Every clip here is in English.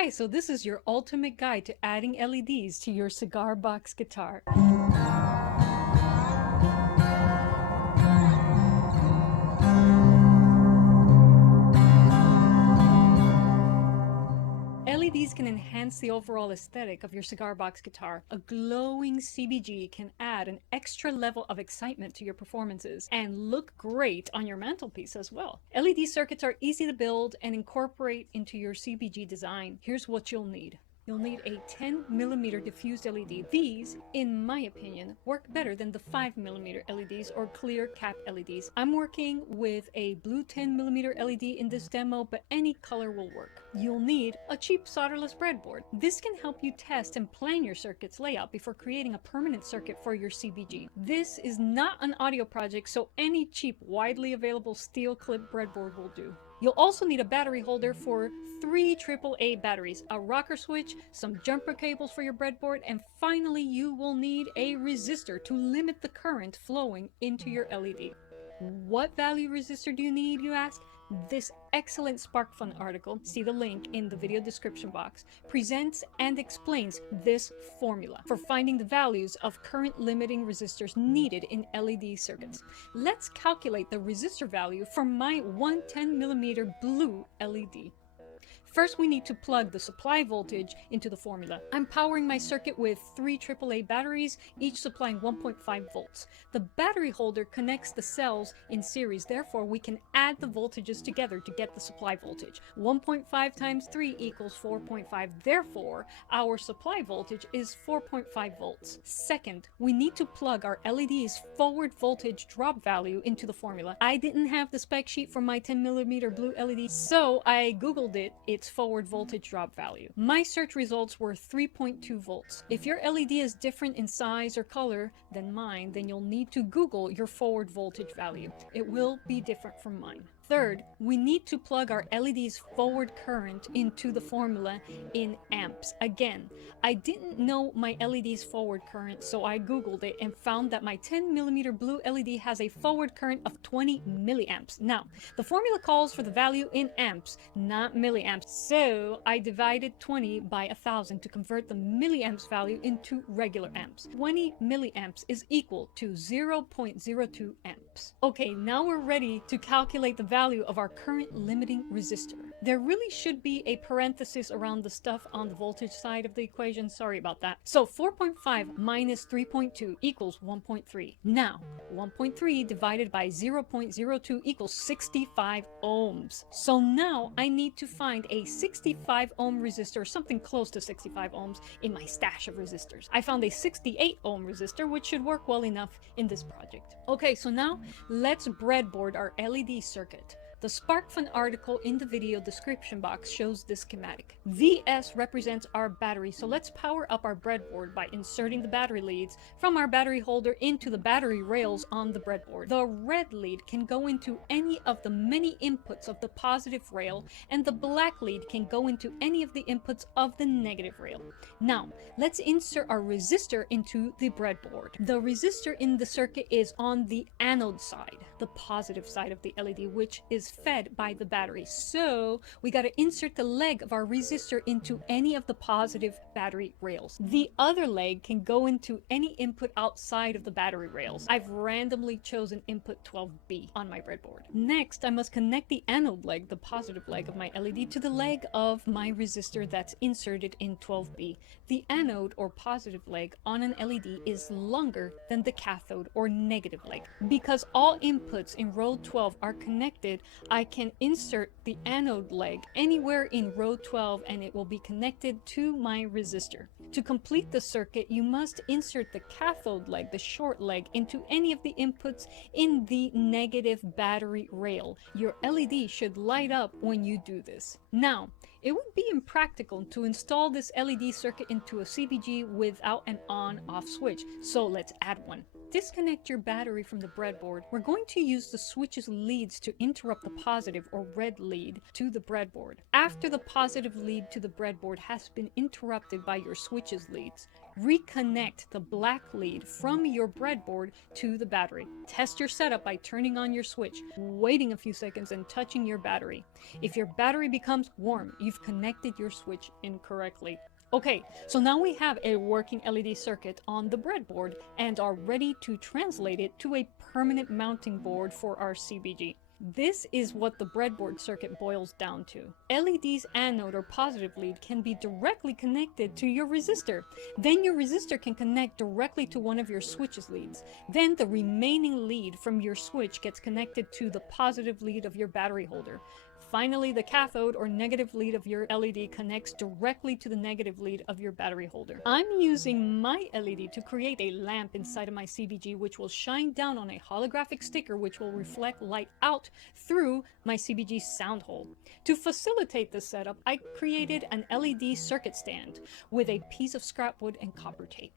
Hi, so this is your ultimate guide to adding LEDs to your cigar box guitar. LEDs can enhance the overall aesthetic of your cigar box guitar. A glowing CBG can add an extra level of excitement to your performances and look great on your mantelpiece as well. LED circuits are easy to build and incorporate into your CBG design. Here's what you'll need. You'll need a 10mm diffused LED. These, in my opinion, work better than the 5mm LEDs or clear cap LEDs. I'm working with a blue 10mm LED in this demo, but any color will work. You'll need a cheap solderless breadboard. This can help you test and plan your circuit's layout before creating a permanent circuit for your CBG. This is not an audio project, so any cheap, widely available steel clip breadboard will do. You'll also need a battery holder for 3 AAA batteries, a rocker switch, some jumper cables for your breadboard, and finally you will need a resistor to limit the current flowing into your LED. What value resistor do you need, you ask? This excellent SparkFun article, see the link in the video description box, presents and explains this formula for finding the values of current limiting resistors needed in LED circuits. Let's calculate the resistor value for my 110mm blue LED. First, we need to plug the supply voltage into the formula. I'm powering my circuit with 3 AAA batteries, each supplying 1.5 volts. The battery holder connects the cells in series, therefore we can add the voltages together to get the supply voltage. 1.5 times 3 equals 4.5, therefore our supply voltage is 4.5 volts. Second, we need to plug our LED's forward voltage drop value into the formula. I didn't have the spec sheet for my 10mm blue LED, so I googled its forward voltage drop value. My search results were 3.2 volts. If your LED is different in size or color than mine, then you'll need to Google your forward voltage value. It will be different from mine. Third, we need to plug our LED's forward current into the formula in amps. Again, I didn't know my LED's forward current, so I googled it and found that my 10mm blue LED has a forward current of 20 milliamps. Now, the formula calls for the value in amps, not milliamps, so I divided 20 by 1000 to convert the milliamps value into regular amps. 20 milliamps is equal to 0.02 amps. Okay, now we're ready to calculate the value of our current limiting resistor. There really should be a parenthesis around the stuff on the voltage side of the equation. Sorry about that. So 4.5 minus 3.2 equals 1.3. Now, 1.3 divided by 0.02 equals 65 ohms. So now I need to find a 65 ohm resistor, something close to 65 ohms, in my stash of resistors. I found a 68 ohm resistor, which should work well enough in this project. Okay, so now let's breadboard our LED circuit. The SparkFun article in the video description box shows this schematic. VS represents our battery, so let's power up our breadboard by inserting the battery leads from our battery holder into the battery rails on the breadboard. The red lead can go into any of the many inputs of the positive rail, and the black lead can go into any of the inputs of the negative rail. Now, let's insert our resistor into the breadboard. The resistor in the circuit is on the anode side, the positive side of the LED, which is fed by the battery. So we got to insert the leg of our resistor into any of the positive battery rails. The other leg can go into any input outside of the battery rails. I've randomly chosen input 12B on my breadboard. Next, I must connect the anode leg, the positive leg of my LED, to the leg of my resistor that's inserted in 12B. The anode or positive leg on an LED is longer than the cathode or negative leg. Because all inputs in row 12 are connected, I can insert the anode leg anywhere in row 12 and it will be connected to my resistor. To complete the circuit, you must insert the cathode leg, the short leg, into any of the inputs in the negative battery rail. Your LED should light up when you do this. Now, it would be impractical to install this LED circuit into a CBG without an on-off switch, so let's add one. disconnect your battery from the breadboard, we're going to use the switch's leads to interrupt the positive or red lead to the breadboard. After the positive lead to the breadboard has been interrupted by your switch's leads, reconnect the black lead from your breadboard to the battery. Test your setup by turning on your switch, waiting a few seconds, and touching your battery. If your battery becomes warm, you've connected your switch incorrectly. Okay, so now we have a working LED circuit on the breadboard and are ready to translate it to a permanent mounting board for our CBG. This is what the breadboard circuit boils down to. LED's anode or positive lead can be directly connected to your resistor. Then your resistor can connect directly to one of your switch's leads. Then the remaining lead from your switch gets connected to the positive lead of your battery holder. Finally, the cathode or negative lead of your LED connects directly to the negative lead of your battery holder. I'm using my LED to create a lamp inside of my CBG, which will shine down on a holographic sticker which will reflect light out through my CBG sound hole. To facilitate this setup, I created an LED circuit stand with a piece of scrap wood and copper tape.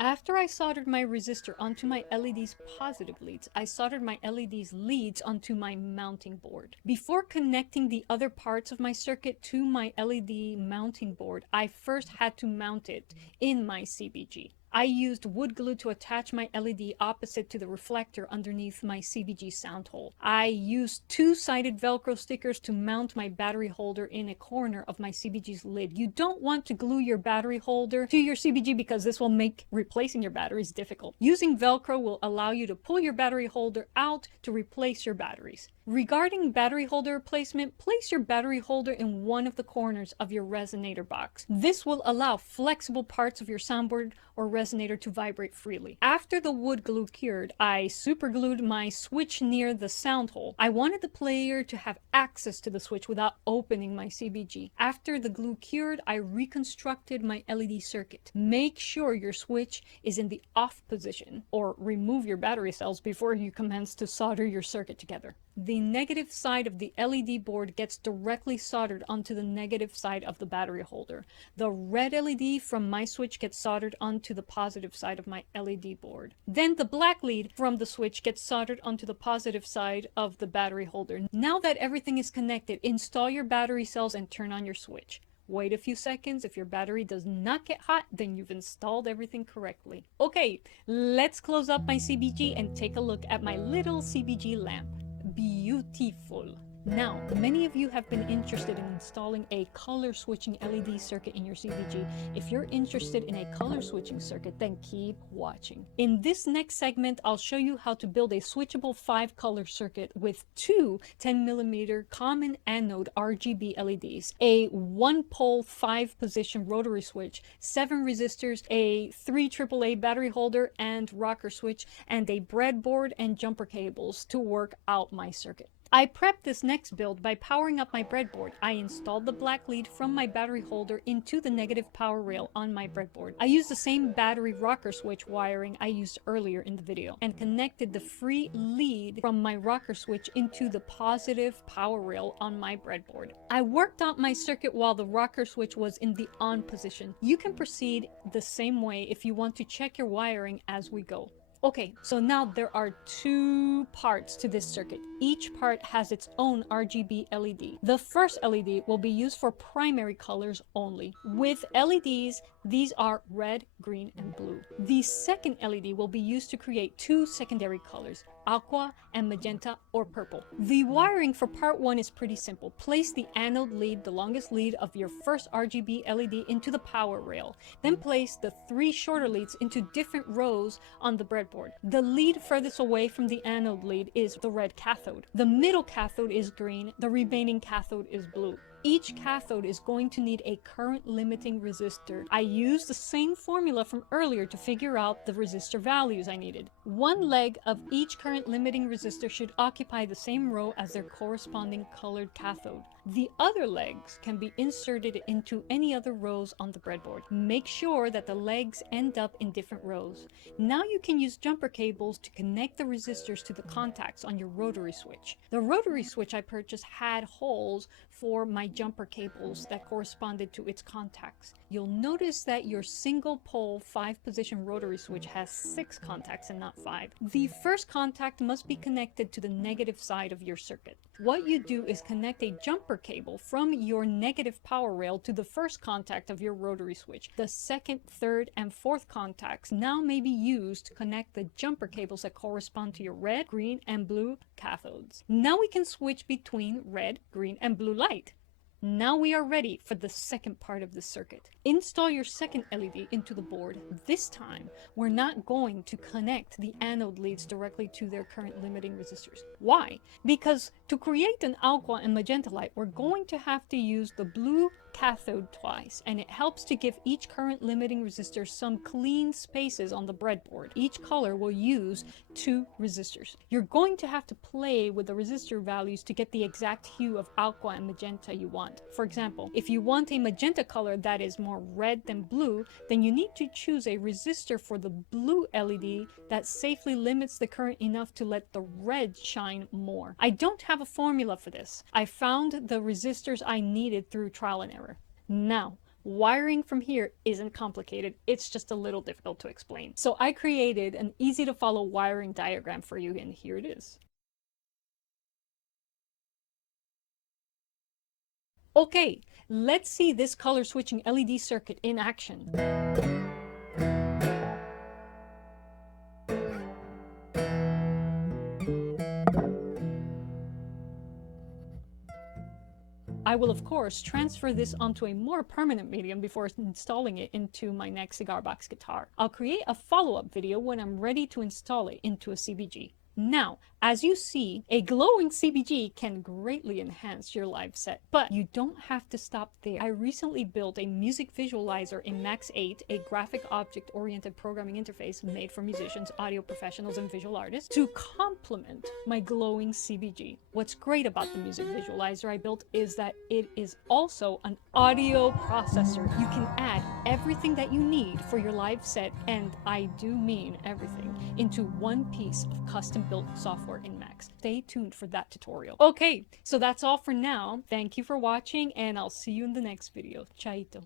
After I soldered my resistor onto my LED's positive leads, I soldered my LED's leads onto my mounting board. Before connecting the other parts of my circuit to my LED mounting board, I first had to mount it in my CBG. I used wood glue to attach my LED opposite to the reflector underneath my CBG sound hole. I used two-sided Velcro stickers to mount my battery holder in a corner of my CBG's lid. You don't want to glue your battery holder to your CBG because this will make replacing your batteries difficult. Using Velcro will allow you to pull your battery holder out to replace your batteries. Regarding battery holder replacement, place your battery holder in one of the corners of your resonator box. This will allow flexible parts of your soundboard or resonator to vibrate freely. After the wood glue cured, I superglued my switch near the sound hole. I wanted the player to have access to the switch without opening my CBG. After the glue cured, I reconstructed my LED circuit. Make sure your switch is in the off position or remove your battery cells before you commence to solder your circuit together. The negative side of the LED board gets directly soldered onto the negative side of the battery holder. The red LED from my switch gets soldered onto the positive side of my LED board. Then the black lead from the switch gets soldered onto the positive side of the battery holder. Now that everything is connected, install your battery cells and turn on your switch. Wait a few seconds. If your battery does not get hot, then you've installed everything correctly. Okay, let's close up my CBG and take a look at my little CBG lamp. Beautiful. Now, many of you have been interested in installing a color switching LED circuit in your CBG. If you're interested in a color switching circuit, then keep watching. In this next segment, I'll show you how to build a switchable 5-color circuit with two 10mm common anode RGB LEDs, a 1-pole 5-position rotary switch, 7 resistors, a 3 AAA battery holder and rocker switch, and a breadboard and jumper cables to work out my circuit. I prepped this next build by powering up my breadboard. I installed the black lead from my battery holder into the negative power rail on my breadboard. I used the same battery rocker switch wiring I used earlier in the video and connected the free lead from my rocker switch into the positive power rail on my breadboard. I worked out my circuit while the rocker switch was in the on position. You can proceed the same way if you want to check your wiring as we go. Okay, so now there are 2 parts to this circuit. Each part has its own RGB LED. The first LED will be used for primary colors only. With LEDs, these are red, green, and blue. The second LED will be used to create 2 secondary colors, aqua and magenta or purple. The wiring for part 1 is pretty simple. Place the anode lead, the longest lead of your first RGB LED, into the power rail. Then place the 3 shorter leads into different rows on the breadboard. The lead furthest away from the anode lead is the red cathode. The middle cathode is green, the remaining cathode is blue. Each cathode is going to need a current limiting resistor. I used the same formula from earlier to figure out the resistor values I needed. One leg of each current limiting resistor should occupy the same row as their corresponding colored cathode. The other legs can be inserted into any other rows on the breadboard. Make sure that the legs end up in different rows. Now you can use jumper cables to connect the resistors to the contacts on your rotary switch. The rotary switch I purchased had holes for my jumper cables that corresponded to its contacts. You'll notice that your single pole 5-position rotary switch has 6 contacts and not 5. The first contact must be connected to the negative side of your circuit. What you do is connect a jumper cable from your negative power rail to the first contact of your rotary switch. The second, third, and fourth contacts now may be used to connect the jumper cables that correspond to your red, green, and blue cathodes. Now we can switch between red, green, and blue light. Now we are ready for the second part of the circuit. Install your second LED into the board. This time, we're not going to connect the anode leads directly to their current limiting resistors. Why? Because to create an aqua and magenta light, we're going to have to use the blue cathode twice, and it helps to give each current limiting resistor some clean spaces on the breadboard. Each color will use 2 resistors. You're going to have to play with the resistor values to get the exact hue of aqua and magenta you want. For example, if you want a magenta color that is more red than blue, then you need to choose a resistor for the blue LED that safely limits the current enough to let the red shine more. I don't have a formula for this. I found the resistors I needed through trial and error. Now, wiring from here isn't complicated, it's just a little difficult to explain. So I created an easy to follow wiring diagram for you, and here it is. Okay, let's see this color switching LED circuit in action. I will of course transfer this onto a more permanent medium before installing it into my next cigar box guitar. I'll create a follow-up video when I'm ready to install it into a CBG. Now, as you see, a glowing CBG can greatly enhance your live set, but you don't have to stop there. I recently built a music visualizer in Max 8, a graphic object-oriented programming interface made for musicians, audio professionals, and visual artists to complement my glowing CBG. What's great about the music visualizer I built is that it is also an audio processor. You can add everything that you need for your live set, and I do mean everything, into one piece of custom-built software in Max. Stay tuned for that tutorial. Okay, so that's all for now. Thank you for watching, and I'll see you in the next video. Chaito.